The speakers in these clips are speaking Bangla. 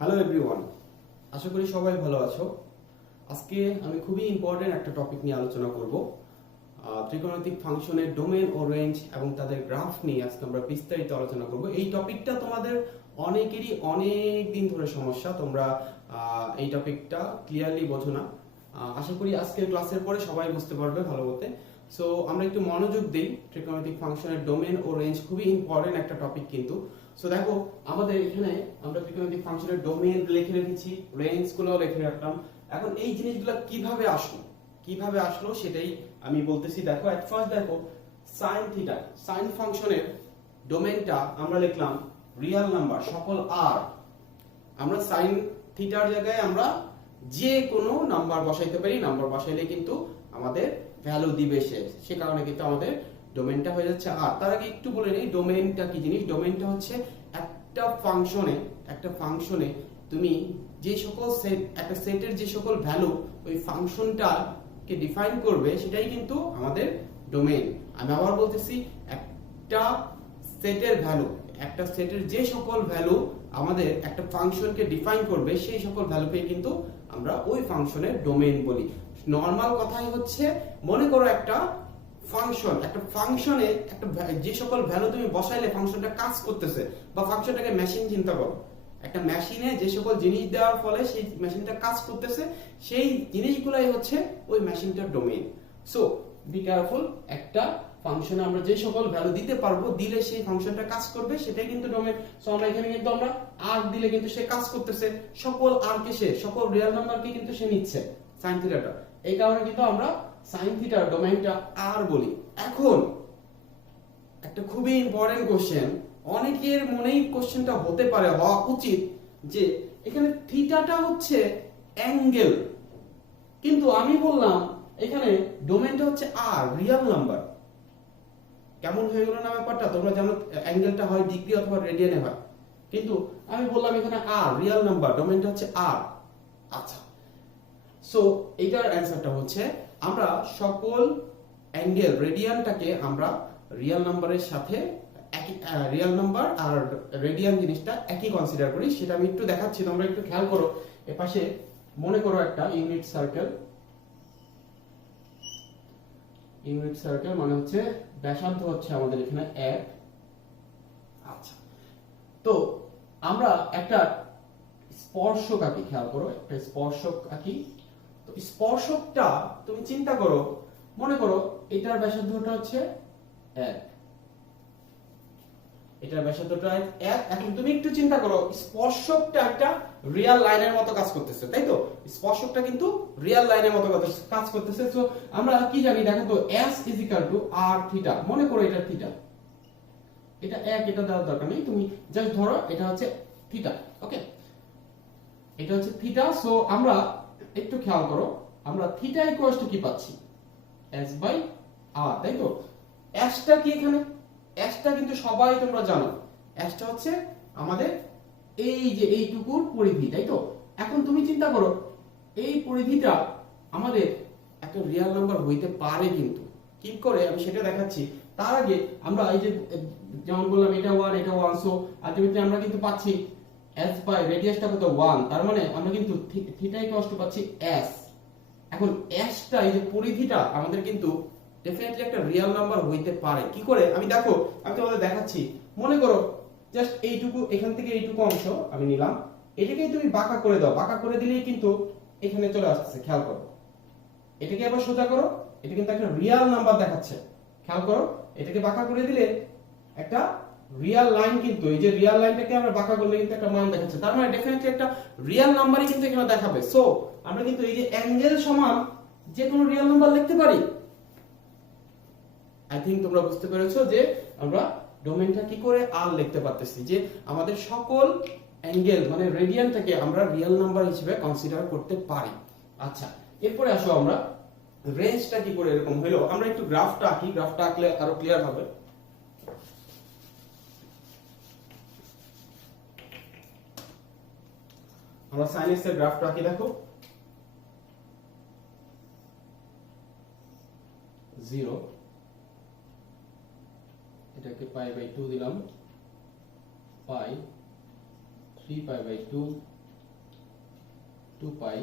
হ্যালো এভরিওয়ান, আশা করি সবাই ভালো আছো। আজকে আমি খুবই ইম্পর্টেন্ট একটা টপিক নিয়ে আলোচনা করব। ত্রিকোণমিতিক ফাংশনের ডোমেন ও রেঞ্জ এবং তাদের গ্রাফ নিয়ে আজকে আমরা বিস্তারিত আলোচনা করব। এই টপিকটা তোমাদের অনেকেরই অনেক দিন ধরে সমস্যা, তোমরা এই টপিকটা ক্লিয়ারলি বোঝো না। আশা করি আজকের ক্লাসের পরে সবাই বুঝতে পারবে ভালো মতে। সো আমরা একটু মনোযোগ দিই। ত্রিকোণমিতিক ফাংশনের ডোমেন ও রেঞ্জ খুবই ইম্পর্টেন্ট একটা টপিক কিন্তু। সো দেখো, আমাদের এখানে আমরা ত্রিকোণমিতিক ফাংশনের ডোমেন লিখে রেখেছি, রেঞ্জ গুলো লিখে রাখলাম। এখন এই জিনিসগুলো কিভাবে আসলো সেটাই আমি বলতেছি। দেখো, এট ফার্স্ট দেখো, সাইন থিটা, সাইন ফাংশনের ডোমেনটা আমরা লিখলাম রিয়েল নাম্বার সকল আর। আমরা সাইন থিটার জায়গায় আমরা যে কোনো নাম্বার বসাইতে পারি, নাম্বার বসাইলে কিন্তু আমাদের ভ্যালু দিবে সে কারণে কিন্তু আমাদের ডোমেনটা হয়ে যাচ্ছে আর। তার আগে একটু বলে নেই ডোমেনটা কি জিনিস। ডোমেনটা হচ্ছে একটা ফাংশনে তুমি যে সকল সেট, একটা সেটের যে সকল ভ্যালু ওই ফাংশনটাকে ডিফাইন করবে সেটাই কিন্তু আমাদের ডোমেন। আমি আবার বলতেছি, একটা সেটের যে সকল ভ্যালু আমাদের একটা ফাংশনকে ডিফাইন করবে সেই সকল ভ্যালুকে কিন্তু আমরা ওই ফাংশনের ডোমেন বলি। নরমাল কথাই হচ্ছে, মনে করো একটা ফাংশনে একটা যে সকল ভ্যালু তুমি বসাইলে ফাংশনটা কাজ করতেছে, বা ফাংশনটাকে মেশিন চিন্তা করো, একটা মেশিনে যে সকল জিনিস দেওয়ার ফলে সেই মেশিনটা কাজ করতেছে, সেই জিনিসগুলাই হচ্ছে ওই মেশিনটার ডোমেইন। সো বি কেয়ারফুল, একটা ফাংশনে আমরা যে সকল ভ্যালু দিতে পারবো, দিলে সেই ফাংশনটা কাজ করবে, সেটাই কিন্তু ডোমেইন। সো আমরা এখানে কিন্তু আমরা আর দিলে কিন্তু সে কাজ করতেছে, সকল আর কে সকল রিয়েল নাম্বারকে কিন্তু সে নিচ্ছে sin থিটাটা। এই কারণে কিন্তু আমরা sin থিটার ডোমেইনটা আর বলি। এখন একটা খুবই ইম্পর্টেন্ট কোশ্চেন, অনেকের মনেই কোশ্চেনটা হতে পারে, হওয়া উচিত, যে এখানে থিটাটা হচ্ছে অ্যাঙ্গেল, কিন্তু আমি বললাম এখানে ডোমেইনটা হচ্ছে আর, রিয়েল নাম্বার। কেমন হয়ে গেল না ব্যাপারটা? তোমরা জানো অ্যাঙ্গেলটা হয় ডিগ্রি অথবা রেডিয়ানে হয়, কিন্তু আমি বললাম এখানে আর, রিয়েল নাম্বার, ডোমেইনটা হচ্ছে আর। আচ্ছা, সো এটার অ্যান্সারটা হচ্ছে আমরা সকল অ্যাঙ্গেল, রেডিয়ানটাকে আমরা রিয়েল নাম্বারের সাথে একই, রিয়েল নাম্বার আর রেডিয়ান জিনিসটা একই কনসিডার করি। সেটা আমি একটু দেখাচ্ছি, তোমরা একটু খেয়াল করো। এপাশে মনে করো একটা ইউনিট সার্কেল মানে হচ্ছে ব্যাসার্ধ হচ্ছে আমাদের এখানে 1। আচ্ছা, তো আমরা একটা স্পর্শক আঁকি, খেয়াল করো, একটা স্পর্শক আঁকি। তো স্পর্শকটা তুমি চিন্তা করো, মনে করো এটার ব্যাসার্ধটা হচ্ছে 1, এটার ব্যাসার্ধটা 1। এখন তুমি একটু চিন্তা করো, স্পর্শকটা একটা রিয়েল লাইনের মতো কাজ করতেছে, তাই তো? স্পর্শকটা কিন্তু রিয়েল লাইনের মতো কাজ করতেছে। সো আমরা কি জানি, দেখো তো, s r থিটা। মনে করো এটা থিটা, এটা 1, এটা দেওয়ার দরকার নেই, তুমি জাস্ট ধরো এটা হচ্ছে থিটা। ওকে, এটা হচ্ছে থিটা। সো আমরা একটু খেয়াল করো, আমরা থিটা ইকুয়ালস টু কি পাচ্ছি? s বাই r, তাই তো? s টা কি এখানে? s টা কিন্তু সবাই তোমরা জানো, s টা হচ্ছে আমাদের এই যে এইটুকুর পরিধি, তাই তো? এখন তুমি চিন্তা করো, এই পরিধিটা আমাদের একটা রিয়েল নাম্বার হইতে পারে, কিন্তু কি করে আমি সেটা দেখাচ্ছি। তার আগে আমরা এই যে যেমন বললাম এটা 1, এটা 1, সো আলটিমেটলি আমরা কিন্তু পাচ্ছি s বাই রেডিয়াসটা কত? 1। তার মানে আমরা কিন্তু থিটা ইকুয়ালস টু পাচ্ছি s। এখন s টা, এই যে পরিধিটা, আমাদের কিন্তু ডেফিনেটলি একটা রিয়েল নাম্বার হইতে পারে। কি করে? আমি দেখো, আমি তোমাদের দেখাচ্ছি। মনে করো জাস্ট এইটুকু, এখান থেকে এইটুকু অংশ আমি নিলাম, এটাকে তুমি বাঁকা করে দাও, বাঁকা করে দিলেই কিন্তু এখানে চলে আসছে। খেয়াল করো, এটাকে আবার সোজা করো, এটা কিন্তু একটা রিয়েল নাম্বার দেখাচ্ছে। খেয়াল করো, এটাকে বাঁকা করে দিলে একটা রিয়েল লাইন, কিন্তু এই যে রিয়েল লাইনটাকে আমরা বাঁকা করলে কিন্তু একটা মান দেখাচ্ছে। তার মানে ডেফিনেটলি একটা রিয়েল নাম্বারই কিন্তু এখানে দেখাবে। সো আমরা কিন্তু এই যে অ্যাঙ্গেল সমান যে কোনো রিয়েল নাম্বার লিখতে পারি। আই থিংক তোমরা বুঝতে পেরেছো যে আমরা ডোমেইনটা কি করে আর লিখতে পারতেছি, যে আমাদের সকল অ্যাঙ্গেল মানে রেডিয়ানটাকে আমরা রিয়েল নাম্বার হিসেবে কনসিডার করতে পারি। আচ্ছা, এরপরে আসো আমরা রেঞ্জটা কি করে এরকম হলো। আমরা একটু গ্রাফটা আঁকি, গ্রাফটা আঁকলে আরো ক্লিয়ার হবে। আমরা সাইন এক্স এর গ্রাফটা আঁকি। দেখো 0, এটাকে পাই বাই 2 দিলাম, পাই 3 pi by 2 2 pi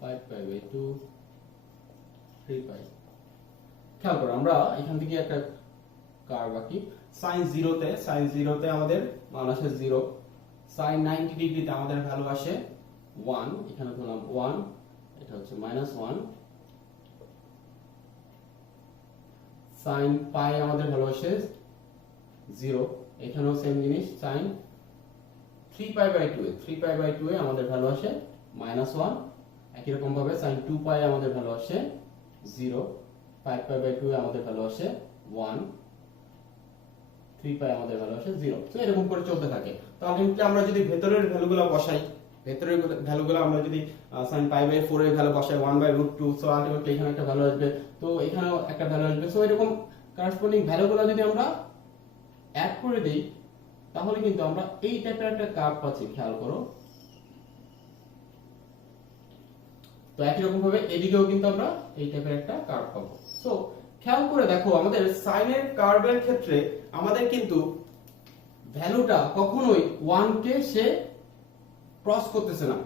5 pi by 2 3 পাই। খেয়াল করো আমরা এখান থেকে একটা কার্ভ বাকি sin 0 তে আমাদের মান আসে 0, sin 90 ডিগ্রিতে আমাদের ভ্যালু আসে 1, এখানে ধরলাম 1, এটা হচ্ছে -1, sin পাই আমাদের ভ্যালু আসে 0, এখানেও সেম জিনিস sin 3 পাই বাই 2 এ আমাদের ভ্যালু আসে -1, একই রকম ভাবে sin 2 পাই আমাদের ভ্যালু আসে 0, 5 পাই বাই 2 এ আমাদের ভ্যালু আসে 1, 3 পাই আমাদের ভ্যালু আসে 0। তো এরকম করে চলতে থাকে। তো আলটিমেটলি আমরা যদি ভেতরের ভ্যালুগুলো বসাই, ভেতরের ভ্যালুগুলো আমরা যদি sin পাই বাই 4 এর ভ্যালু বসাই 1/√2, সো আলটিমেটলি এখানে একটা ভ্যালু আসবে, তো এখানেও একটা ভ্যালু আসবে। সো এরকম করেসপন্ডিং ভ্যালুগুলো যদি আমরা অ্যাড করে দেই তাহলে কিন্তু আমরা এই টাইপের একটা কার্ভ পাচ্ছি। খেয়াল করো, তো একই রকম ভাবে এদিকেও কিন্তু আমরা এই টাইপের একটা কার্ভ পাবো। সো খেয়াল করে দেখো আমাদের সাইনের কার্ভের ক্ষেত্রে আমাদের কিন্তু ভ্যালুটা কখনোই 1 কে সে ক্রস করতেছে না,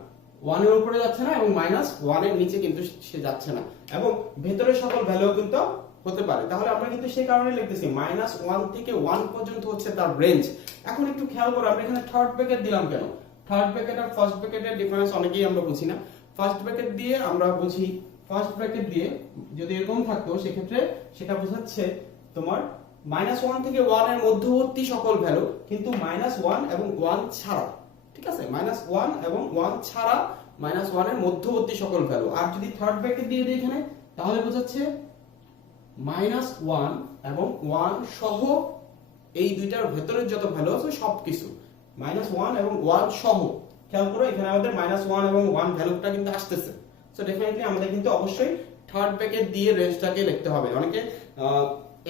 1 এর উপরে যাচ্ছে না এবং -1 এর নিচে কিন্তু সে যাচ্ছে না, এবং ভেতরের সকল ভ্যালু কিন্তু হতে পারে। তাহলে আমরা কিন্তু সেই কারণে লিখতেছি -1 থেকে 1 পর্যন্ত হচ্ছে তার রেঞ্জ। এখন একটু খেয়াল করো আমরা এখানে থার্ড ব্র্যাকেট দিলাম কেন? থার্ড ব্র্যাকেট আর ফার্স্ট ব্র্যাকেটের ডিফারেন্স অনেকেই আমরা বুঝি না। ফার্স্ট ব্র্যাকেট দিয়ে আমরা বুঝি, ফার্স্ট ব্র্যাকেট দিয়ে যদি এরকম থাকতো সেক্ষেত্রে সেটা বোঝাচ্ছে তোমার -1 থেকে 1 এর মধ্যবর্তী সকল ভ্যালু, কিন্তু -1 এবং 1 ছাড়া, ঠিক আছে? -1 এবং 1 ছাড়া -1 এর মধ্যবর্তী সকল ভ্যালু। আর যদি থার্ড ব্র্যাকেট দিয়ে দিই এখানে তাহলে বোঝাচ্ছে -1 এবং 1 সহ এই দুইটার ভেতরের যত ভ্যালু আছে সবকিছু, -1 এবং 1 সহ। খেয়াল করো এখানে আমাদের -1 এবং 1 ভ্যালুটা কিন্তু আসতেছে। সো ডেফিনেটলি আমাদের কিন্তু অবশ্যই থার্ড ব্র্যাকেট দিয়ে রেঞ্জটাকে লিখতে হবে। অনেকে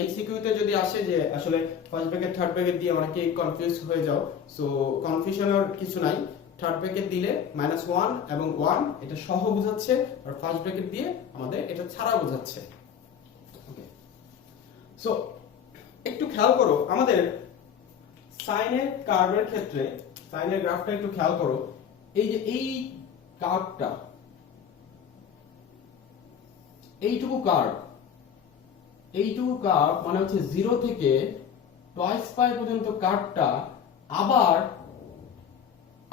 এমসিকিউ তে যদি আসে যে আসলে ফার্স্ট ব্র্যাকেট থার্ড ব্র্যাকেট দিয়ে অনেকে কনফিউজ হয়ে যাও, সো কনফিউশনের কিছু নাই। থার্ড ব্র্যাকেট দিলে -1 এবং 1 এটা সহ বোঝাচ্ছে, আর ফার্স্ট ব্র্যাকেট দিয়ে আমাদের এটা ছাড়া বোঝাচ্ছে। ওকে, সো একটু খেয়াল করো আমাদের সাইনের কার্ভের ক্ষেত্রে, সাইনের গ্রাফটা একটু খেয়াল করো, এই যে এই কার্ভটা, এইটুকু কার্ভ মানে হচ্ছে 0 থেকে টয়েস পাই পর্যন্ত কার্ভটা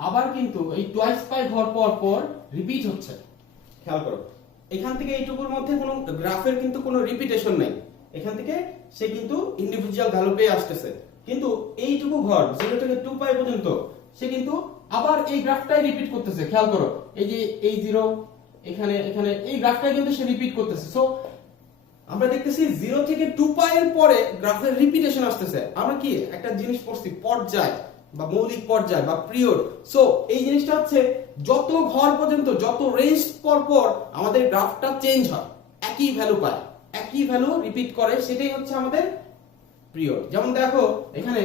আবার কিন্তু এই টয়েস পাই হওয়ার পর রিপিট হচ্ছে। খেয়াল করো এখান থেকে এইটুকুর মধ্যে কোনো গ্রাফের কিন্তু কোনো রিপিটেশন নেই, এখান থেকে সে কিন্তু ইন্ডিভিজুয়াল ভ্যালু পেয়ে আসতেছে, কিন্তু এইটুকু ঘর 0 থেকে 2 পাই পর্যন্ত সে কিন্তু আবার এই গ্রাফটাই রিপিট করতেছে। খেয়াল করো এই যে এই 0 এখানে এই গ্রাফটাই কিন্তু সে রিপিট করতেছে। সো আমরা দেখতেছি 0 থেকে 2 পাই এর পরে গ্রাফের রিপিটেশন আসতেছে। আমরা কি একটা জিনিস পড়ছি, পর্যায় বা মৌলিক পর্যায় বা পিরিয়ড। সো এই জিনিসটা হচ্ছে যত ঘর পর্যন্ত, যত রেঞ্জ পর আমাদের গ্রাফটা চেঞ্জ হয়, একই ভ্যালু পায়, একই ভ্যালু রিপিট করে, সেটাই হচ্ছে আমাদের পিরিয়ড। যেমন দেখো এখানে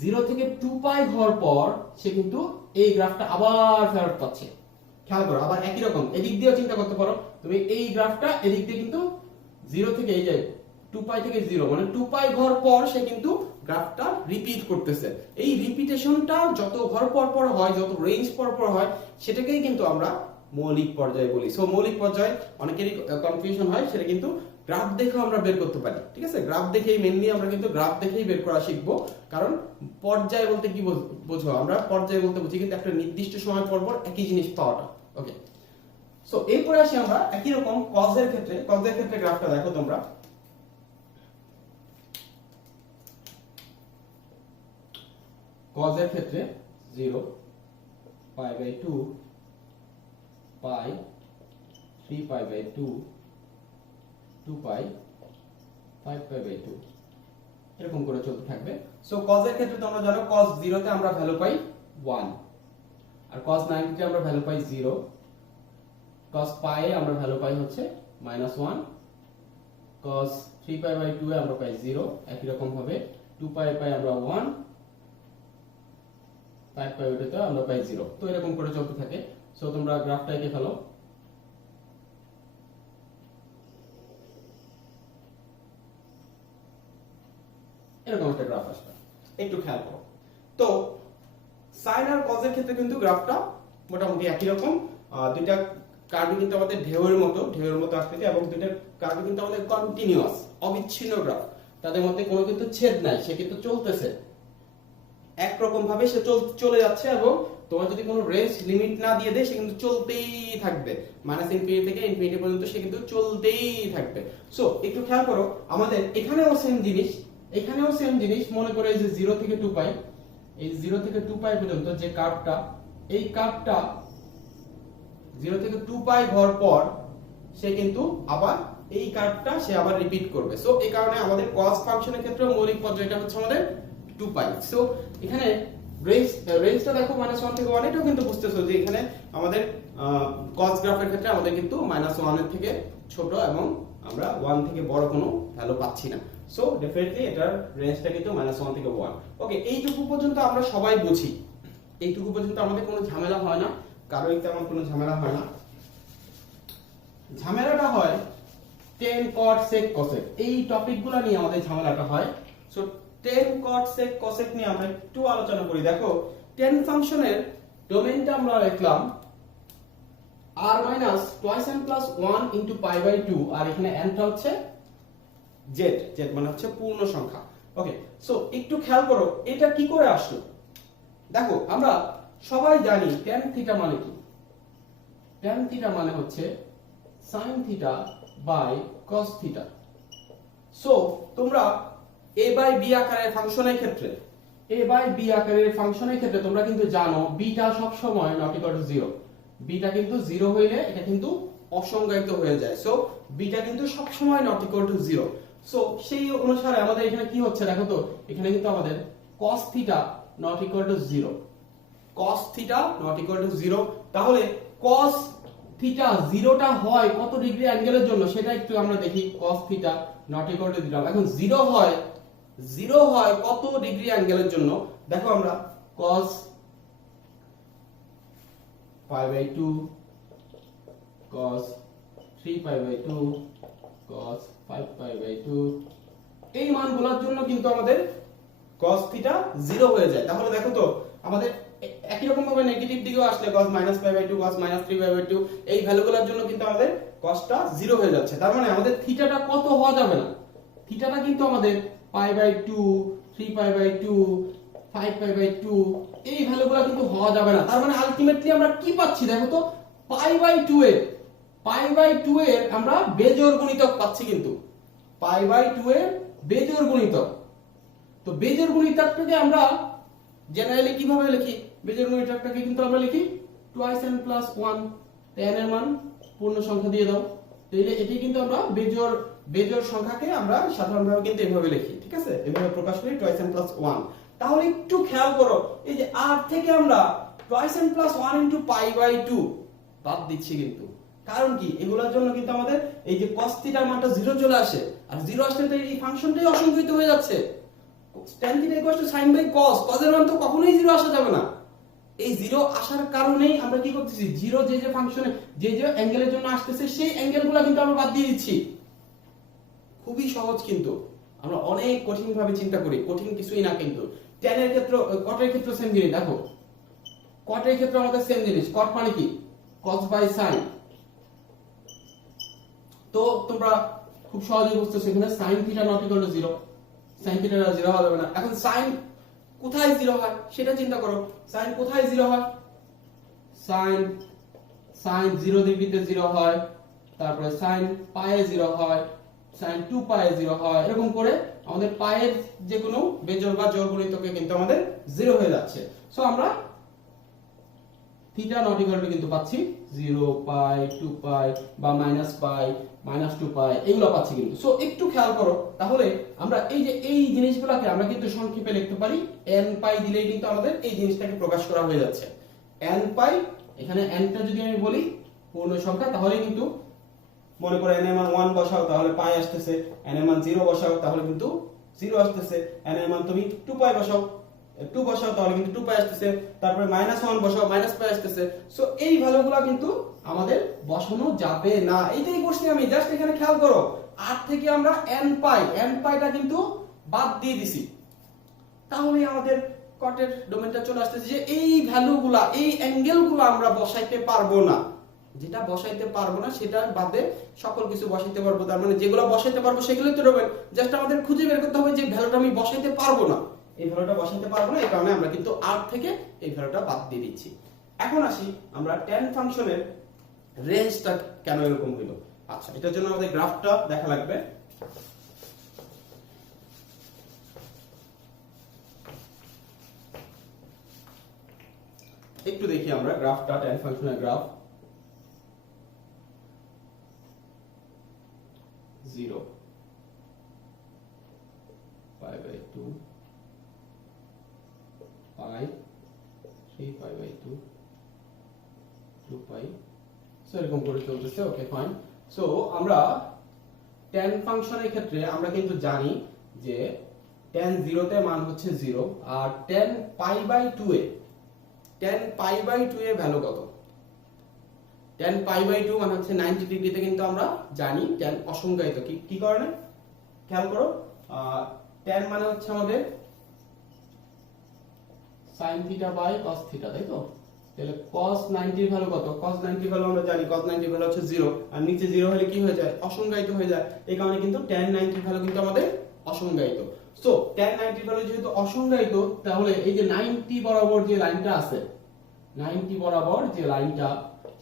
0 থেকে 2 পাই ঘর পর সে কিন্তু এই গ্রাফটা আবার ফেরত পাচ্ছে। খেয়াল করো আবার একই রকম এদিক দিয়েও চিন্তা করতে পারো তুমি, এই গ্রাফটা এদিক দিয়ে কিন্তু 0 থেকে এই যে 2 পাই থেকে 0 মানে 2 পাই ঘর পর সে কিন্তু গ্রাফটা রিপিট করতেছে। এই রিপিটেশনটা যত ঘর পর হয়, যত রেঞ্জ পর হয়, সেটাকেই কিন্তু আমরা মৌলিক পর্যায় বলি। সো মৌলিক পর্যায় অনেকেরই কনফিউশন হয়, সেটা কিন্তু গ্রাফ দেখে আমরা বের করতে পারি। ঠিক আছে, গ্রাফ দেখেই মেইনলি আমরা কিন্তু গ্রাফ দেখেই বের করা শিখবো। কারণ পর্যায় বলতে কি বোঝো? আমরা পর্যায় বলতে বুঝি কিন্তু একটা নির্দিষ্ট সময় পর একই জিনিস পাওয়াটা। ওকে, সো এরপরে আসি আমরা একই রকম কজের ক্ষেত্রে। কজের ক্ষেত্রে গ্রাফটা দেখো তোমরা, কজের ক্ষেত্রে 0 pi by 2 pi 3 pi by 2 2 pi 5 pi by 2 এরকম করে চলতে থাকবে। সো কজের ক্ষেত্রে তোমরা জানো cos 0 তে আমরা ভ্যালু পাই 1, আর cos 90 তে আমরা ভ্যালু পাই 0, cos পাই এ আমরা ভ্যালু পাই হচ্ছে -1, cos 3 পাই বাই 2 এ আমরা পাই 0, একই রকম ভাবে 2 পাই পাই আমরা 1, 5 পাই ওটাতে আমরা পাই 0। তো এরকম করে চলতে থাকে। সো তোমরা গ্রাফটা এঁকে ফেলো। এরকম একটা গ্রাফ আসবে, একটু খেয়াল করো। তো সাইন আর কজের ক্ষেত্রে কিন্তু গ্রাফটা মোটামুটি একই রকম। দুইটা কার্ভই কিন্তু আমাদের ঢেউয়ের মতো আকৃতি, এবং দুইটা কার্ভই কিন্তু আমাদের কন্টিনিউয়াস, অবিচ্ছিন্ন গ্রাফ। তাদের মধ্যে কোনো কিন্তু ছেদ নাই, সে কিন্তু চলতেছে একরকম ভাবে, সে চলে যাচ্ছে, এবং তোমার যদি কোনো রেঞ্জ লিমিট না দিয়ে দেয় সে কিন্তু চলতেই থাকবে, -ইনফিনিটি থেকে ইনফিনিটি পর্যন্ত সে কিন্তু চলতেই থাকবে। সো একটু খেয়াল করো, আমাদের এখানেও সেম জিনিস, মনে করে এই যে 0 থেকে 2 পাই, এই 0 থেকে 2 পাই পর্যন্ত যে কার্ভটা, এই কার্ভটা 0 থেকে 2 পাই হওয়ার পর সে কিন্তু আবার এই কার্ভটা সে আবার রিপিট করবে। সো এই কারণে আমাদের cos ফাংশনের ক্ষেত্রে মৌলিক পর্যায়টা হচ্ছে আমাদের 2 পাই। সো এখানে রেঞ্জটা দেখো -1 থেকে 1, এটাও কিন্তু বুঝতেছো যে এখানে আমাদের cos গ্রাফের ক্ষেত্রে আমাদের কিন্তু -1 এর থেকে ছোট, এবং আমরা 1 থেকে বড় কোনো ভ্যালু পাচ্ছি না। সো ডেফিনেটলি এটার রেঞ্জটা কিন্তু -1 থেকে 1। ওকে, এইটুকু পর্যন্ত আমরা সবাই বুঝি, এইটুকু পর্যন্ত আমাদের কোনো ঝামেলা হয় না, কারোই তেমন কোনো ঝামেলা হয় না। ঝামেলাটা হয় tan cot sec cosec, এই টপিকগুলো নিয়ে আমাদের ঝামেলাটা হয়। So tan cot sec cosec নিয়ে আমরা একটু আলোচনা করি। দেখো tan ফাংশনের ডোমেইনটা আমরা লিখলাম r minus twice n plus 1 into pi by 2, আর এখানে n টা হচ্ছে z, মানে হচ্ছে পূর্ণ সংখ্যা। ওকে, সো একটু খেয়াল করো এটা কি করে আসলো। দেখো আমরা সবাই জানি tan থিটা মানে কি। tan থিটা মানে হচ্ছে sin theta by cos theta. So তোমরা a বাই b আকারের ফাংশনের ক্ষেত্রে তোমরা কিন্তু জানো বিটা সব সময় নট ইকুয়াল টু 0। বিটা কিন্তু 0 হইলে এটা কিন্তু অসংজ্ঞায়িত হয়ে যায়। সো বিটা কিন্তু সব সময় নট ইকুয়াল টু 0। সো সেই অনুসারে আমাদের এখানে কি হচ্ছে দেখো তো, এখানে কিন্তু আমাদের cos theta not equal to 0, cos theta not equal to 0। তাহলে cos থিটা 0টা হয় কত ডিগ্রি অ্যাঙ্গেলের জন্য সেটা একটু আমরা দেখি। cos theta not equal to 0, এখন 0 হয় কত ডিগ্রি অ্যাঙ্গেলের জন্য। দেখো আমরা cos pi by 2, cos 3 pi by 2, cos 5 pi by 2, এই মানগুলোর জন্য কিন্তু আমাদের cos থিটা 0 হয়ে যায়। তাহলে দেখো তো আমাদের একই রকম ভাবে নেগেটিভ দিকেও আসলে cos -pi by 2, cos -3 pi by 2, এই ভ্যালুগুলোর জন্য কিন্তু আমাদের cosটা 0 হয়ে যাচ্ছে। তার মানে আমাদের থিটাটা কত হওয়া যাবে না, থিটাটা কিন্তু আমাদের pi by 2, 3 pi by 2, 5 pi by 2, এই ভ্যালুগুলো কিন্তু হওয়া যাবে না। তার মানে আলটিমেটলি আমরা কি পাচ্ছি দেখো তো, pi by 2 এর আমরা বেজোড় গুণিতক পাচ্ছি, কিন্তু pi by 2 এর বেজোড় গুণিতক। তো বেজোড় গুণিতকটাকে আমরা জেনারেলি কিভাবে লিখি, বেজোড় গুণিতকটাকে কিন্তু আমরা লিখি twice n plus 1, tan এর মান পূর্ণ সংখ্যা দিয়ে দাও, তাহলে এটি কিন্তু আমরা বেজোড় সংখ্যাকে আমরা সাধারণভাবে কিন্তু এভাবে লিখি, ঠিক আছে, এভাবে প্রকাশ করি twice n plus 1। তাহলে একটু খেয়াল করো, এই যে r থেকে আমরা twice n plus 1 into pi by 2 বাদ দিচ্ছি, কিন্তু কারণ কি, এগুলোর জন্য কিন্তু আমাদের এই যে cos থিটার মানটা 0 চলে আসে, আর 0 আসলে তো এই ফাংশনটাই অসংজ্ঞায়িত হয়ে যাচ্ছে। tan theta equal to sin by cos, cos এর মান তো কখনোই 0 আসা যাবে না। এই 0 আসার কারণেই আমরা কি করতেছি, 0 যে ফাংশনে যে অ্যাঙ্গেলের জন্য আসতেছে সেই অ্যাঙ্গেলগুলো কিন্তু আমরা বাদ দিয়ে দিচ্ছি। খুবই সহজ, কিন্তু আমরা অনেক কঠিন ভাবে চিন্তা করি, কঠিন কিছুই না। কিন্তু tan এর ক্ষেত্রে, cot এর ক্ষেত্রে সেম জিনিস। দেখো cot এর ক্ষেত্রে আমাদের সেম জিনিস, cot মানে কি cos বাই sin। তো তোমরা খুব সহজেই বুঝতেছো এখানে sin theta not equal to 0, sin theta 0 হওয়া যাবে না। এখন sin কোথায় 0 হয় সেটা চিন্তা করো, sin কোথায় 0 হয়, sin 0 ডিগ্রিতে 0 হয়, তারপরে sin পাই এ 0 হয়, sin 2 পাই এ 0 হয়, এরকম করে আমাদের পাই এর যে কোনো বেজোড় বা জোড় গুণিতকে কিন্তু আমাদের 0 হয়ে যাচ্ছে। সো আমরা থিটা নট ইকুয়াল টু কিন্তু পাচ্ছি 0 পাই, 2 পাই বা পাই, -2 পাই, এগুলো পাচ্ছি কিন্তু। সো একটু খেয়াল করো, তাহলে আমরা এই জিনিসগুলোকে আমরা কিন্তু সংক্ষেপে লিখতে পারি n পাই দিলেই কিন্তু আমাদের এই জিনিসটাকে প্রকাশ করা হয়ে যাচ্ছে। n পাই, এখানে n টা যদি আমি বলি পূর্ণ সংখ্যা, তাহলে কিন্তু মনে করে n এর মান 1 বসাও তাহলে পাই আসতেছে, n এর মান 0 বসাও তাহলে কিন্তু 0 আসতেছে, n এর মান তুমি 2 পাই বসাও, 2 বসাও তাহলে কিন্তু 2 পাই আসতেছে, তারপরে -1 বসাও পাই আসতেছে। সো এই ভ্যালুগুলো কিন্তু আমাদের বসানো যাবে না, এইটাই করছি আমি। জাস্ট এখানে খেয়াল করো, r থেকে আমরা n পাইটা কিন্তু বাদ দিয়ে দিছি, তাহলে আমাদের কটের ডোমেনটা চলে আসতেছে যে এই ভ্যালুগুলা এই অ্যাঙ্গেলগুলো আমরা বসাইতে পারবো না, যেটা বসাইতে পারবো না সেটা বাদে সকল কিছু বসাইতে পারবো। তার মানে যেগুলো বসাইতে পারবো সেগুলোই তো ডোমেন, জাস্ট আমাদের খুঁজে বের করতে হবে যে ভ্যালুটা আমি বসাইতে পারবো না, এই ভ্যালুটা বসাইতে পারবো না, এই কারণে আমরা কিন্তু আর থেকে এই ভ্যালুটা বাদ দিয়ে দিচ্ছি। এখন আসি আমরা tan ফাংশনের রেঞ্জটা কেন এরকম হইলো। আচ্ছা, এটার জন্য আমাদের গ্রাফটা দেখা লাগবে। একটু দেখি আমরা গ্রাফটা, tan ফাংশনের গ্রাফ 0 π/2 pi 3 π/2 2 pi, সো এরকম করে চলতেছে। Okay fine. সো আমরা tan ফাংশনের ক্ষেত্রে আমরা কিন্তু জানি যে tan 0 তে মান হচ্ছে 0 আর tan π/2 এ ভ্যালু কত? tan π/2 মানে হচ্ছে 90 ডিগ্রিতে কিন্তু আমরা জানি tan অসংজ্ঞায়িত। কি কারণে খেয়াল করো, tan মানে হচ্ছে আমাদের sin θ বাই cos θ, তাই তো? তাহলে cos 90 এর ভ্যালু কত? cos 90 ভ্যালু আমরা জানি, cos 90 ভ্যালু হচ্ছে 0 আর নিচে 0 হলে কি হয়ে যায়? অসংজ্ঞায়িত হয়ে যায়। এই কারণে কিন্তু tan 90 ভ্যালু কিন্তু আমাদের অসংজ্ঞায়িত। সো tan 90 ভ্যালু যেহেতু অসংজ্ঞায়িত, তাহলে এই যে 90 বরাবর যে লাইনটা আছে, 90 বরাবর যে লাইনটা,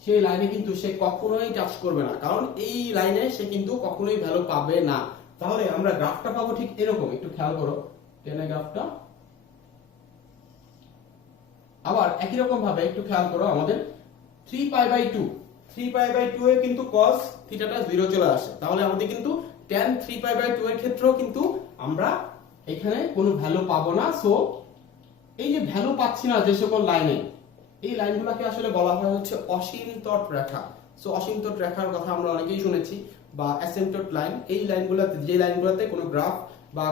সেই লাইনে কিন্তু সে কখনোই টাচ করবে না, কারণ এই লাইনে সে কিন্তু কখনোই ভ্যালু পাবে না। তাহলে আমরা গ্রাফটা পাবো ঠিক এরকম। একটু খেয়াল করো tan এর গ্রাফটা। আবার একই রকম ভাবে একটু খেয়াল করো আমাদের 3π/2 এ কিন্তু cos থিটাটা 0 চলে আসে। তাহলে আমাদের কিন্তু tan 3π/2 এর ক্ষেত্রেও কিন্তু আমরা এখানে কোনো ভ্যালু পাবো না। সো এই যে ভ্যালু পাচ্ছি না যে সকল লাইনে, এই লাইনগুলোকে আসলে বলা হয় হচ্ছে অসীমতট রেখা। সো অসীমতট রেখার কথা আমরা অনেকেই শুনেছি, বা অ্যাসিম্পটট লাইন। এই লাইনগুলোতে, যে লাইনগুলোতে কোনো গ্রাফ বা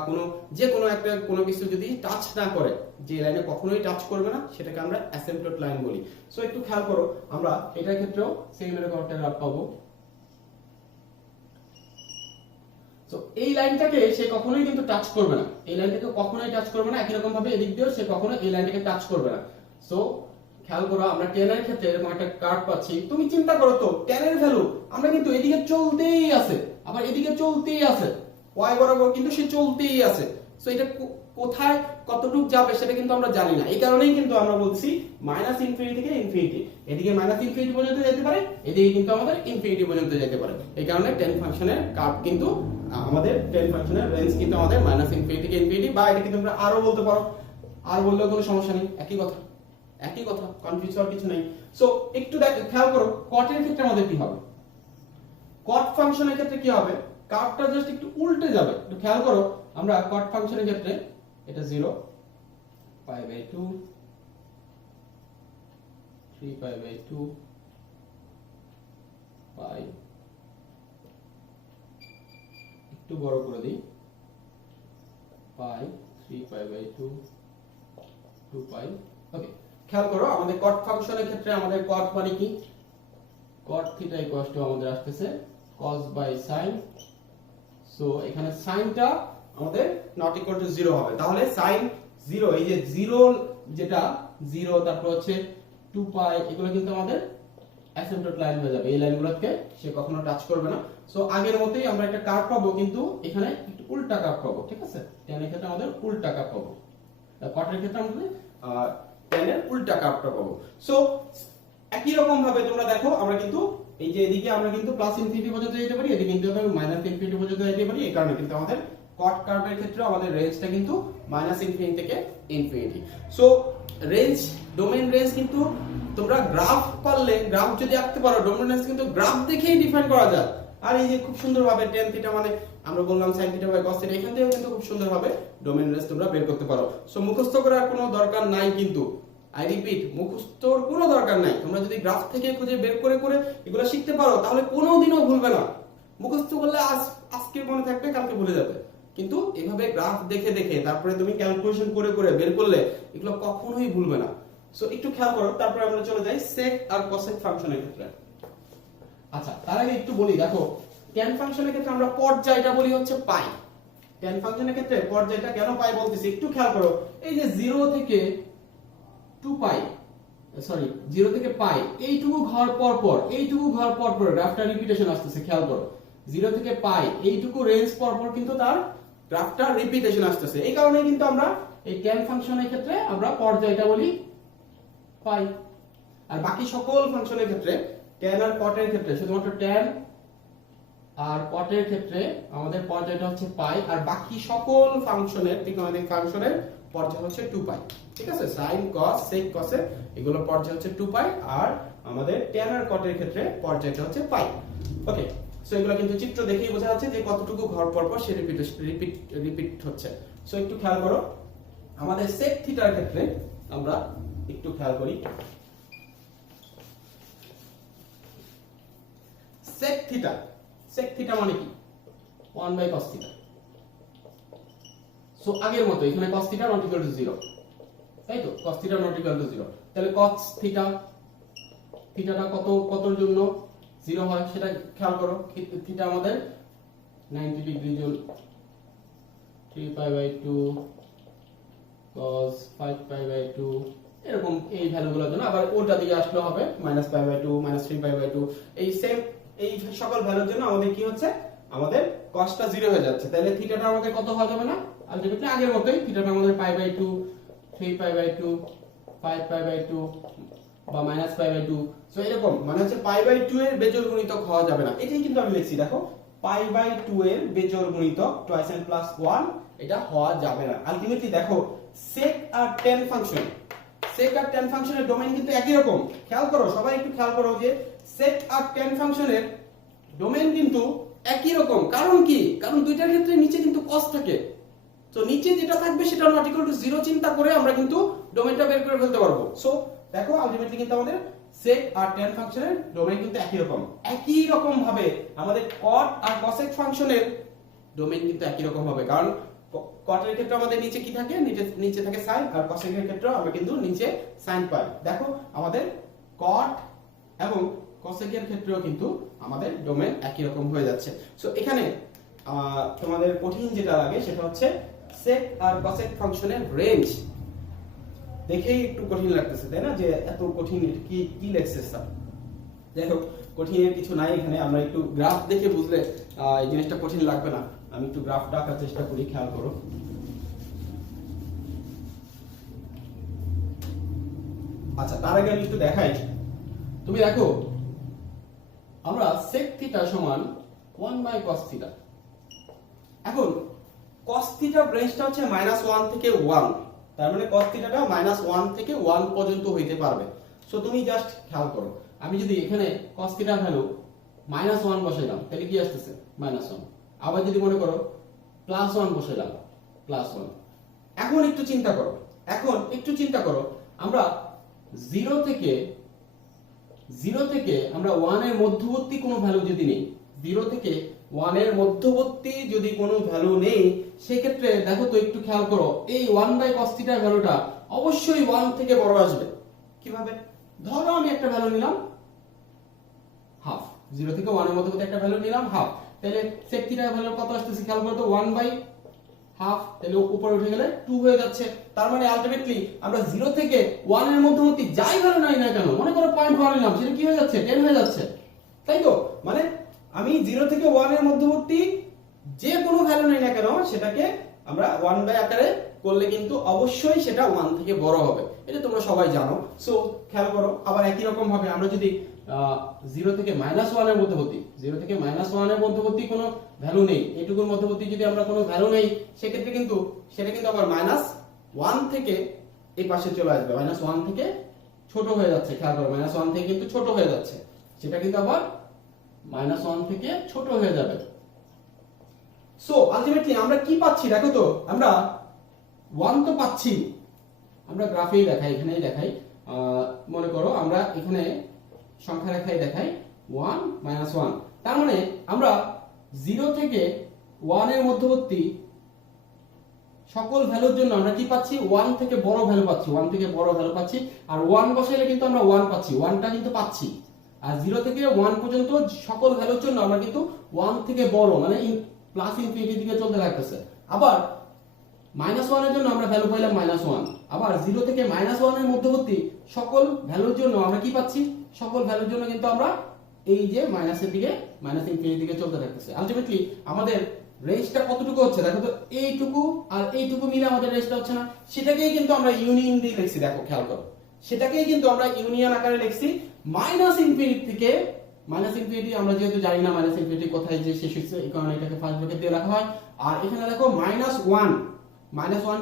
যে কোনো একটা কোনো কিছু যদি টাচ না করে, যে লাইনে কখনোই টাচ করবে না, সেটাকে আমরা অ্যাসিম্পটট লাইন বলি। সো একটু খেয়াল করো, আমরা এটার ক্ষেত্রেও সেম এরকম একটা গ্রাফ পাবো। সো এই লাইনটাকে সে কখনোই কিন্তু টাচ করবে না, এই লাইনটাকে কখনোই টাচ করবে না। একই রকম ভাবে এদিক দিয়েও সে কখনো এই লাইনটাকে টাচ করবে না। সো খেয়াল করো, আমরা tan এর ক্ষেত্রে এরকম একটা কার্ভ পাচ্ছি। তুমি চিন্তা করো তো, tan এর ভ্যালু আমরা কিন্তু এদিকে চলতেই আছে, আবার এদিকে চলতেই আছে, y বরাবর কিন্তু সে চলতেই আছে। সো এটা কোথায় কতটুকু যাবে সেটা কিন্তু আমরা জানি না। এই কারণেই কিন্তু আমরা বলছি ∞ থেকে ইনফিনিটি। এদিকে ∞ পর্যন্ত যেতে পারে, এদিকে কিন্তু আমাদের ইনফিনিটি পর্যন্ত যেতে পারে। এই কারণে tan ফাংশনের কার্ভ কিন্তু আমাদের, tan ফাংশনের রেঞ্জ কিন্তু আমাদের ∞ থেকে ইনফিনিটি, বা এটা কিন্তু আমরা আরো বলতে পারো, আর বললেও কোনো সমস্যা নেই, একই কথা, কনফিউজ হওয়ার কিছু নেই। সো একটু খেয়াল করো cot এর ক্ষেত্রে আমাদের কি হবে। cot ফাংশনের ক্ষেত্রে কি হবে, কার্ভটা জাস্ট একটু উল্টে যাবে। একটু খেয়াল করো, আমরা cot ফাংশনের ক্ষেত্রে এটা 0 π/2 3π/2 পাই, একটু বড় করে দিই, পাই 3π/2 2 পাই। ওকে, খেয়াল করো আমাদের cot ফাংশনের ক্ষেত্রে আমাদের cot মানে কি, cot θ আমাদের আসতেছে cos বাই sin। সো এখানে সাইনটা আমাদের নট ইকুয়াল টু 0 হবে। তাহলে sin 0, এই যে 0 যেটা 0, তারপর হচ্ছে 2 পাই, এগুলো কিন্তু আমাদের অ্যাসিম্পটট লাইন হয়ে যাবে। এই লাইনগুলোকে সে কখনো টাচ করবে না। সো আগের মতোই আমরা একটা কার্ভ পাবো, কিন্তু এখানে একটু উল্টা কার্ভ পাবো। ঠিক আছে, tan এর ক্ষেত্রে আমাদের উল্টা কার্ভ পাবো, cot এর ক্ষেত্রে আমাদের tan এর উল্টা কার্ভটা পাবো। সো একই রকম ভাবে তোমরা দেখো, আমরা কিন্তু এই যে এদিকে আমরা কিন্তু +∞ পর্যন্ত যেতে পারি, এদিকে কিন্তু আমরা -∞ পর্যন্ত যেতে পারি। এই কারণে কিন্তু আমাদের cot কার্ভের ক্ষেত্রে আমাদের রেঞ্জটা কিন্তু -∞ থেকে infinity. So range, domain range কিন্তু তোমরা গ্রাফ পারলে, গ্রাফ যদি আঁকতে পারো, ডোমেইন রেঞ্জ কিন্তু গ্রাফ দেখেই ডিফাইন করা যায়। আর এই যে খুব সুন্দরভাবে tan θ মানে আমরা বললাম sin θ বাই cos θ, এখান থেকেও কিন্তু খুব সুন্দরভাবে ডোমেইন রেঞ্জ তোমরা বের করতে পারো। সো মুখস্থ করার কোনো দরকার নাই, কিন্তু আই রিপিট, মুখস্থর কোনো দরকার নাই। তোমরা যদি গ্রাফ থেকে খুঁজে বের করে করে এগুলো শিখতে পারো, তাহলে কোনোদিনও ভুলবে না। মুখস্থ করলে আজকে মনে থাকবে, কালকে ভুলে যাবে, কিন্তু এভাবে গ্রাফ দেখে দেখে তারপরে তুমি ক্যালকুলেশন করে করে বের করলে এগুলো কখনোই ভুলবে না। সো একটু খেয়াল করো, তারপরে আমরা চলে যাই sec আর cosec ফাংশনের ক্ষেত্রে। আচ্ছা, তার আগে একটু বলি, দেখো tan ফাংশনের ক্ষেত্রে আমরা পর্যায়টা বলি হচ্ছে পাই। tan ফাংশনের ক্ষেত্রে পর্যায়টা কেন পাই বলতেছি একটু খেয়াল করো। এই যে 0 থেকে 2 পাই, সরি 0 থেকে পাই, এইটুকু ঘর পর পর গ্রাফটা রিপিটেশন আসতেছে, খেয়াল করো 0 থেকে পাই এইটুকু রেঞ্জ পর পর কিন্তু তার গ্রাফটা রিপিটেশন আসতেছে। এই কারণে কিন্তু আমরা এই tan ফাংশনের ক্ষেত্রে আমরা পর্যায়টা বলি পাই। আর বাকি সকল ফাংশনের ক্ষেত্রে tan আর cot এর ক্ষেত্রে শুধুমাত্র tan আর cot এর ক্ষেত্রে আমাদের পর্যায়টা হচ্ছে পাই, আর বাকি সকল ফাংশনের ত্রিকোণমিতিক ফাংশনের পর্যায় হচ্ছে 2 পাই। ঠিক আছে, sin cos sec cos এর এগুলোর পর্যায় হচ্ছে 2 পাই, আর আমাদের tan আর cot এর ক্ষেত্রে পর্যায়টা হচ্ছে পাই। ওকে, সো এগুলো কিন্তু চিত্র দেখেই বোঝা যাচ্ছে যে কতটুকু ঘর পর পর সে রিপিট হচ্ছে। সো একটু খেয়াল করো আমাদের sec থিটার ক্ষেত্রে আমরা একটু খেয়াল করি। sec থিটা মানে কি 1 বাই cos থিটা। সো আগের মতো এখানে cos theta not equal to 0, তাই তো cos theta not equal to 0, তাহলে cos থিটাটা কতর জন্য 0 হয় সেটা খেয়াল করো। থিটা আমাদের 90 ডিগ্রি জন্য 3 pi by 2 cos 5 pi by 2 এরকম এই ভ্যালুগুলোর জন্য, আবার ওটা দিকে আসলে হবে -পাই বাই 2 -3 পাই বাই 2, এই সেম এই সকল ভ্যালুর জন্য আমাদের কি হচ্ছে আমাদের cosটা 0 হয়ে যাচ্ছে। তাহলে থিটাটা আমাদের কত হয়ে যাবে না আলটিমেটলি আগের মতোই, থিটাটা আমাদের pi by 2 3 pi by 2 5 pi by 2 বা পাই বাই 2। সো এরকম মানে হচ্ছে পাই বাই 2 এর বেজোড় গুণিতক হওয়া যাবে না। এটাই কিন্তু আমি লিখছি, দেখো পাই বাই 2 এর বেজোড় গুণিতক টুয়াইস n প্লাস 1 এটা হওয়া যাবে না। আলটিমেটলি দেখো sec আর tan ফাংশনের ডোমেইন কিন্তু একই রকম। খেয়াল করো, সবাই একটু খেয়াল করো যে sec আর tan ফাংশনের ডোমেইন কিন্তু একই রকম। কারণ কি, কারণ দুইটার ক্ষেত্রে নিচে কিন্তু cos থাকে। তো নিচে যেটা থাকবে সেটা নট ইকুয়াল টু 0 চিন্তা করে আমরা কিন্তু ডোমেইনটা বের করে ফেলতে পারবো। সো দেখো আলটিমেটলি কিন্তু আমাদের sec আর tan ফাংশনের ডোমেইন কিন্তু একই রকম ভাবে আমাদের cot আর cosec ফাংশনের ডোমেইন কিন্তু একই রকম হবে। কারণ cot এর ক্ষেত্রে আমাদের নিচে কি থাকে, নিচে থাকে sin, আর cosec এর ক্ষেত্রে আমরা কিন্তু নিচে sin পাই। দেখো আমাদের cot এবং cosec এর ক্ষেত্রেও কিন্তু আমাদের ডোমেইন একই রকম হয়ে যাচ্ছে। সো এখানে তোমাদের কঠিন যেটা লাগে সেটা হচ্ছে sec আর cosec ফাংশনের রেঞ্জ। দেখেই একটু কঠিন লাগতেছে তাই না, যে এত কঠিন কি লেখছে স্যার। যাই হোক, কঠিনের কিছু নাই এখানে, আমরা একটু গ্রাফ দেখে বুঝলে এই জিনিসটা কঠিন লাগবে না। আমি একটু গ্রাফটা আঁকার চেষ্টা করি, খেয়াল করো। আচ্ছা, তার আগে আমি একটু দেখাই। তুমি দেখো আমরা sec থিটা সমান 1 বাই cos থিটা। এখন cos থিটার রেঞ্জটা হচ্ছে -1 থেকে 1, তার মানে cos থিটাটা -1 থেকে 1 পর্যন্ত হইতে পারবে। সো তুমি জাস্ট খেয়াল করো, আমি যদি এখানে cos থিটার ভ্যালু -1 বসাইলাম তাহলে কি আসতেছে -1, আবার যদি মনে করো +1 বসাইলাম +1। এখন একটু চিন্তা করো আমরা 0 থেকে আমরা 1 এর মধ্যবর্তী কোনো ভ্যালু যদি নেই, 0 থেকে 1 এর মধ্যবর্তী যদি কোনো ভ্যালু নেই, সেই ক্ষেত্রে দেখো তো একটু খেয়াল করো, এই 1 বাই cos থিটার ভ্যালুটা অবশ্যই 1 থেকে বড় আসবে। কিভাবে? ধরো আমি একটা ভ্যালু নিলাম হাফ, 0 থেকে 1 এর মধ্যবর্তী একটা ভ্যালু নিলাম হাফ, তাহলে sec থিটার ভ্যালু কত আসছে খেয়াল করো তো 1 বাই হাফ, তাহলে উপরে উঠে গেলে 2 হয়ে যাচ্ছে। তার মানে আলটিমেটলি আমরা 0 থেকে 1 এর মধ্যবর্তী যাই ভ্যালু নাই না কেন, মনে করো 0.1 নিলাম, সেটা কি হয়ে যাচ্ছে 10 হয়ে যাচ্ছে, তাই তো? মানে আমি 0 থেকে 1 এর মধ্যবর্তী যে কোনো ভ্যালু নেই না কেন সেটাকে আমরা 1 বাই আকারে করলে কিন্তু অবশ্যই সেটা 1 থেকে বড় হবে, এটা তোমরা সবাই জানো। সো খেয়াল করো, আবার একই রকম ভাবে আমরা যদি 0 থেকে -1 এর মধ্যবর্তী, 0 থেকে -1 এর মধ্যবর্তী কোনো ভ্যালু নেই, এটুকুর মধ্যবর্তী যদি আমরা কোনো ভ্যালু নেই, সেক্ষেত্রে কিন্তু সেটা কিন্তু আবার -1 থেকে এই পাশে চলে আসবে, -1 থেকে ছোট হয়ে যাচ্ছে। খেয়াল করো, -1 থেকে কিন্তু ছোট হয়ে যাচ্ছে, সেটা কিন্তু আবার -1 থেকে ছোট হয়ে যাবে। সো আলটিমেটলি আমরা কি পাচ্ছি দেখো তো, আমরা 1 তো পাচ্ছি, আমরা গ্রাফেই দেখাই, এখানেই দেখাই, মনে করো আমরা এখানে সংখ্যা রেখায় দেখাই 1 -1, তার মানে আমরা 0 থেকে 1 এর মধ্যবর্তী সকল ভ্যালুর জন্য আমরা কি পাচ্ছি 1 থেকে বড় ভ্যালু পাচ্ছি, আর 1 বসাইলে কিন্তু আমরা 1 পাচ্ছি, 1টা কিন্তু পাচ্ছি। আর 0 থেকে 1 পর্যন্ত সকল ভ্যালুর জন্য আমরা কিন্তু 1 থেকে বড় মানে প্লাস ইনফিনিটি দিকে চলতে থাকতেছে। আবার -1 এর জন্য আমরা ভ্যালু পাইলাম -1, আবার 0 থেকে -1 এর মধ্যবর্তী সকল ভ্যালুর জন্য আমরা কি পাচ্ছি, সকল ভ্যালুর জন্য কিন্তু আমরা এই যে মাইনাসের দিকে ∞ দিকে চলতে থাকতেছে। আলটিমেটলি আমাদের রেঞ্জটা কতটুকু হচ্ছে দেখো তো, এইটুকু আর এইটুকু মিলে আমাদের রেঞ্জটা হচ্ছে না, সেটাকেই কিন্তু আমরা ইউনিয়ন দিয়ে লিখছি। দেখো খেয়াল করো, সেটাকেই কিন্তু আমরা ইউনিয়ন আকারে লিখছি। ∞ থেকে ∞ আমরা যেহেতু জানি না ∞ কোথায় যে শেষ হচ্ছে, এই কারণে এটাকে ফার্স্ট ব্র্যাকেট দিয়ে রাখা হয়। আর এখানে দেখো -1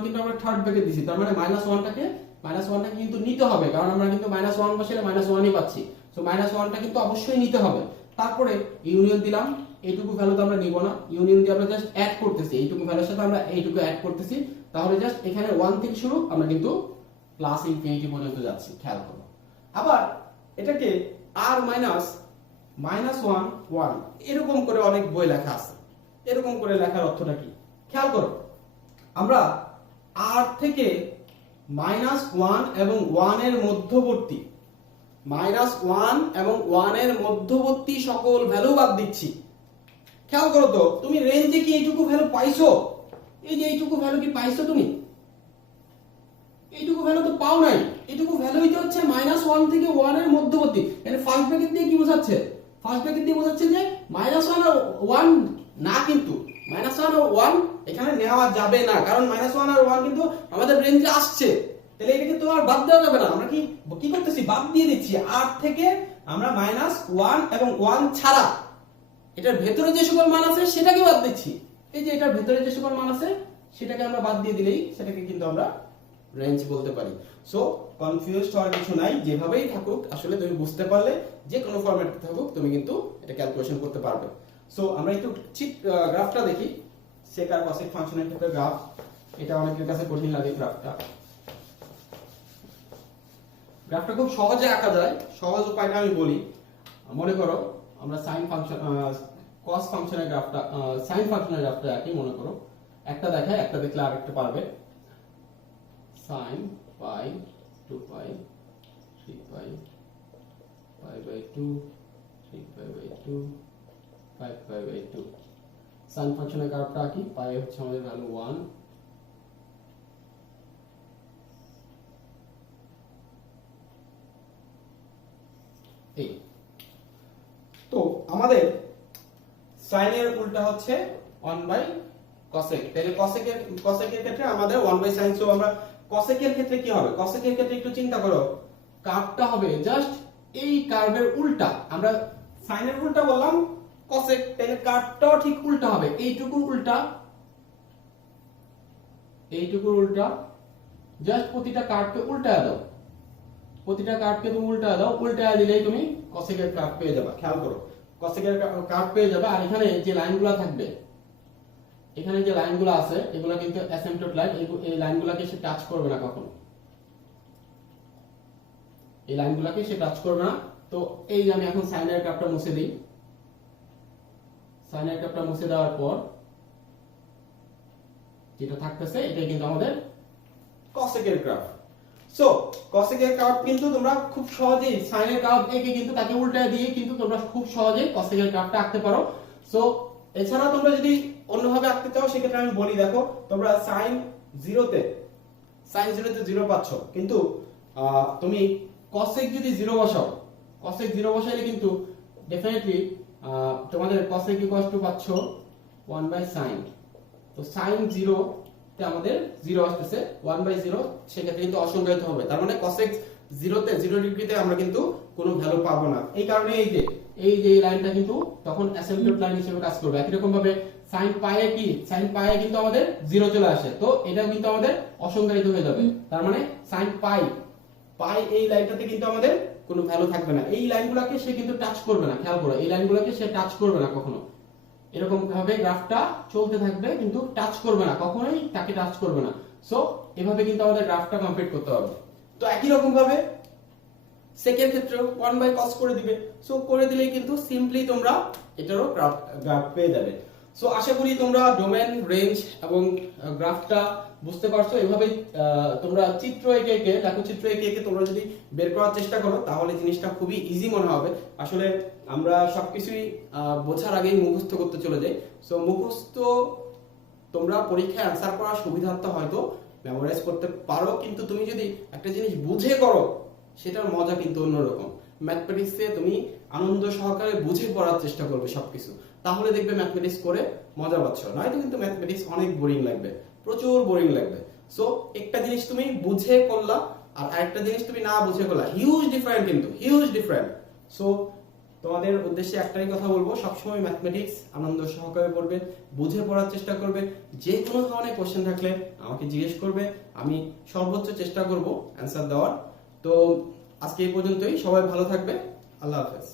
কিন্তু আমরা থার্ড ব্র্যাকেট দিছি, তার মানে -1টাকে কিন্তু নিতে হবে, কারণ আমরা কিন্তু -1 বসালে -1ই পাচ্ছি। সো -1টা কিন্তু অবশ্যই নিতে হবে। তারপরে ইউনিয়ন দিলাম, এইটুকু ভ্যালু তো আমরা নিব না, ইউনিয়ন দিয়ে আমরা জাস্ট অ্যাড করতেছি, এইটুকু ভ্যালুর সাথে আমরা এইটুকু অ্যাড করতেছি। তাহলে জাস্ট এখানে 1 থেকে শুরু, আমরা কিন্তু +∞ পর্যন্ত যাচ্ছি, খেয়াল করো। আবার এটাকে r -1 এরকম করে অনেক বই লেখা আছে। এরকম করে লেখার অর্থটা কি খেয়াল করো, আমরা r থেকে -1 এবং 1 এর মধ্যবর্তী সকল ভ্যালু বাদ দিচ্ছি। খেয়াল করো তো, তুমি রেঞ্জে কি এইটুকু ভ্যালু পাইছো? এই যে এইটুকু ভ্যালু কি পাইছো তুমি? এইটুকু ভ্যালু তো পাও নাই। এইটুকু ভ্যালু হইতে হচ্ছে -1 থেকে 1 এর মধ্যবর্তী। মানে ফার্স্ট ব্র্যাকেট দিয়ে কি বোঝাচ্ছে? ফার্স্ট ব্র্যাকেট দিয়ে বোঝাচ্ছে যে -1 আর 1 না, কিন্তু -1 আর 1 এখানে নেওয়া যাবে না, কারণ -1 আর 1 কিন্তু আমাদের রেঞ্জে আসছে। তাহলে এটাকে তো আর বাদ দেওয়া যাবে না। আমরা কি করতেছি? বাদ দিয়ে দিচ্ছি। 8 থেকে আমরা -1 এবং 1 ছাড়া এটার ভেতরে যে সকল মান আছে সেটাকে বাদ দিচ্ছি। এই যে এটার ভেতরে যে সকল মান আছে সেটাকে আমরা বাদ দিয়ে দিলেই সেটাকে কিন্তু আমরা রেঞ্জ বলতে পারি। সো কনফিউজড হওয়ার কিছু নাই, যেভাবেই থাকুক আসলে তুমি বুঝতে পারলে যে কোনো ফরম্যাটে থাকুক তুমি কিন্তু এটা ক্যালকুলেশন করতে পারবে। সো আমরা একটু গ্রাফটা দেখি, সেক আর কসেক ফাংশনের ক্ষেত্রে গ্রাফ। এটা অনেকের কাছে কঠিন লাগে গ্রাফটা খুব সহজে আঁকা যায়। সহজ উপায়টা আমি বলি। মনে করো আমরা সাইন ফাংশন কস ফাংশনের গ্রাফটা সাইন ফাংশনের গ্রাফটা একই মনে করো, একটা দেখায়, একটা দেখলে আরেকটা পারবে। sin pi 2 pi 3 pi pi by 2 3 pi by 2 5 pi by 2 sin ফাংশনের গ্রাফটা কি? পাই হচ্ছে আমাদের ভ্যালু 1, এই তো আমাদের সাইনের উল্টা হচ্ছে 1 বাই cosec। তাহলে cosec-এর ক্ষেত্রে আমাদের 1 বাই sin। সো আমরা cosec-এর ক্ষেত্রে কি হবে? cosec-এর ক্ষেত্রে একটু চিন্তা করো, কার্ভটা হবে জাস্ট এই কার্ভের উল্টা। আমরা সাইনের উল্টা বললাম cosec, তাহলে কার্ভটাও ঠিক উল্টা হবে, এইটুকুর উল্টা। জাস্ট প্রতিটা কার্ভকে উল্টায় দাও, তুমি উল্টায় দিলেই তুমি cosec-এর কার্ভ পেয়ে যাবে। খেয়াল করো, cosec-এর কার্ভ পেয়ে যাবে। আর এখানে যে লাইনগুলো থাকবে, এখানে যে লাইনগুলো আছে এগুলো কিন্তু অ্যাসিম্পটোট লাইন, এই লাইনগুলোকে সে টাচ করবে না কখনো, এই লাইনগুলোকে সে টাচ করবে না। তো এই যে আমি এখন সাইনের গ্রাফটা মুছে দিই, সাইনের গ্রাফটা মুছে দেওয়ার পর যেটা থাকতেছে এটাই কিন্তু আমাদের cosec-এর গ্রাফ। সো cosec-এর গ্রাফ কিন্তু তোমরা খুব সহজেই সাইনের গ্রাফ এঁকে কিন্তু তাকে উল্টায় দিয়ে কিন্তু তোমরা খুব সহজেই cosec-এর গ্রাফটা আঁকতে পারো। সো এছাড়া তোমরা যদি অন্যভাবে আঁকতে চাও সেক্ষেত্রে আমি বলি, দেখো তোমরা sin 0 তে 0 পাচ্ছ, কিন্তু তুমি cosec যদি 0 বসাও, cosec 0 বসাইলে কিন্তু ডেফিনেটলি তোমাদের cosec পাচ্ছ 1 বাই sin। তো sin 0 তে আমাদের 0 আসতেছে, 1 বাই 0 সেক্ষেত্রে কিন্তু অসংজ্ঞায়িত হবে। তার মানে cosec 0 তে 0 ডিগ্রিতে আমরা কিন্তু কোনো ভ্যালু পাবো না। এই কারণে এই যে লাইনটা কিন্তু তখন অ্যাসিম্পটোট লাইন হিসেবে কাজ করবে। একই রকম ভাবে sin pi এ কিন্তু আমাদের 0 চলে আসে, তো এটাও কিন্তু আমাদের অসংজ্ঞায়িত হয়ে যাবে। তার মানে sin pi এই লাইনটাতে কিন্তু আমাদের কোনো ভ্যালু থাকবে না, এই লাইনগুলোকে সে কিন্তু টাচ করবে না। খেয়াল করো, এই লাইনগুলোকে সে টাচ করবে না কখনো। এরকম ভাবে গ্রাফটা চলতে থাকবে কিন্তু টাচ করবে না, কখনোই তাকে টাচ করবে না। সো এভাবে কিন্তু আমাদের গ্রাফটা কমপ্লিট করতে হবে। তো একই রকম ভাবে সেকের ক্ষেত্রেও 1 বাই cos করে দিবে। সো করে দিলেই কিন্তু সিম্পলি তোমরা এটারও গ্রাফ পেয়ে যাবে। সো আশা করি তোমরা ডোমেন, রেঞ্জ এবং গ্রাফটা বুঝতে পারছো। এভাবে তোমরা চিত্র এঁকে তোমরা যদি বের করার চেষ্টা করো তাহলে জিনিসটা খুবই ইজি মনে হবে। আসলে আমরা সবকিছুই বোঝার আগেই মুখস্থ করতে চলে যাই। সো মুখস্থ তোমরা পরীক্ষায় অ্যান্সার করার সুবিধার্থে হয়তো মেমোরাইজ করতে পারো, কিন্তু তুমি যদি একটা জিনিস বুঝে করো সেটার মজা কিন্তু অন্যরকম। ম্যাথমেটিক্সে তুমি আনন্দ সহকারে বুঝে পড়ার চেষ্টা করবে সবকিছু, তাহলে দেখবে ম্যাথমেটিক্স করে মজা পাচ্ছ। নয়তো কিন্তু ম্যাথমেটিক্স অনেক বোরিং লাগবে, প্রচুর বোরিং লাগবে। সো একটা জিনিস তুমি বুঝে করলা আর আরেকটা জিনিস তুমি না বুঝে করলা, হিউজ ডিফারেন্ট, কিন্তু হিউজ ডিফারেন্ট। সো তোমাদের উদ্দেশ্যে একটাই কথা বলবো, সবসময় ম্যাথমেটিক্স আনন্দ সহকারে পড়বে, বুঝে পড়ার চেষ্টা করবে। যে কোনো ধরনের কোশ্চেন থাকলে আমাকে জিজ্ঞেস করবে, আমি সর্বোচ্চ চেষ্টা করব অ্যান্সার দেওয়ার। তো আজকে এই পর্যন্তই, সবাই ভালো থাকবে, আল্লাহ হাফেজ।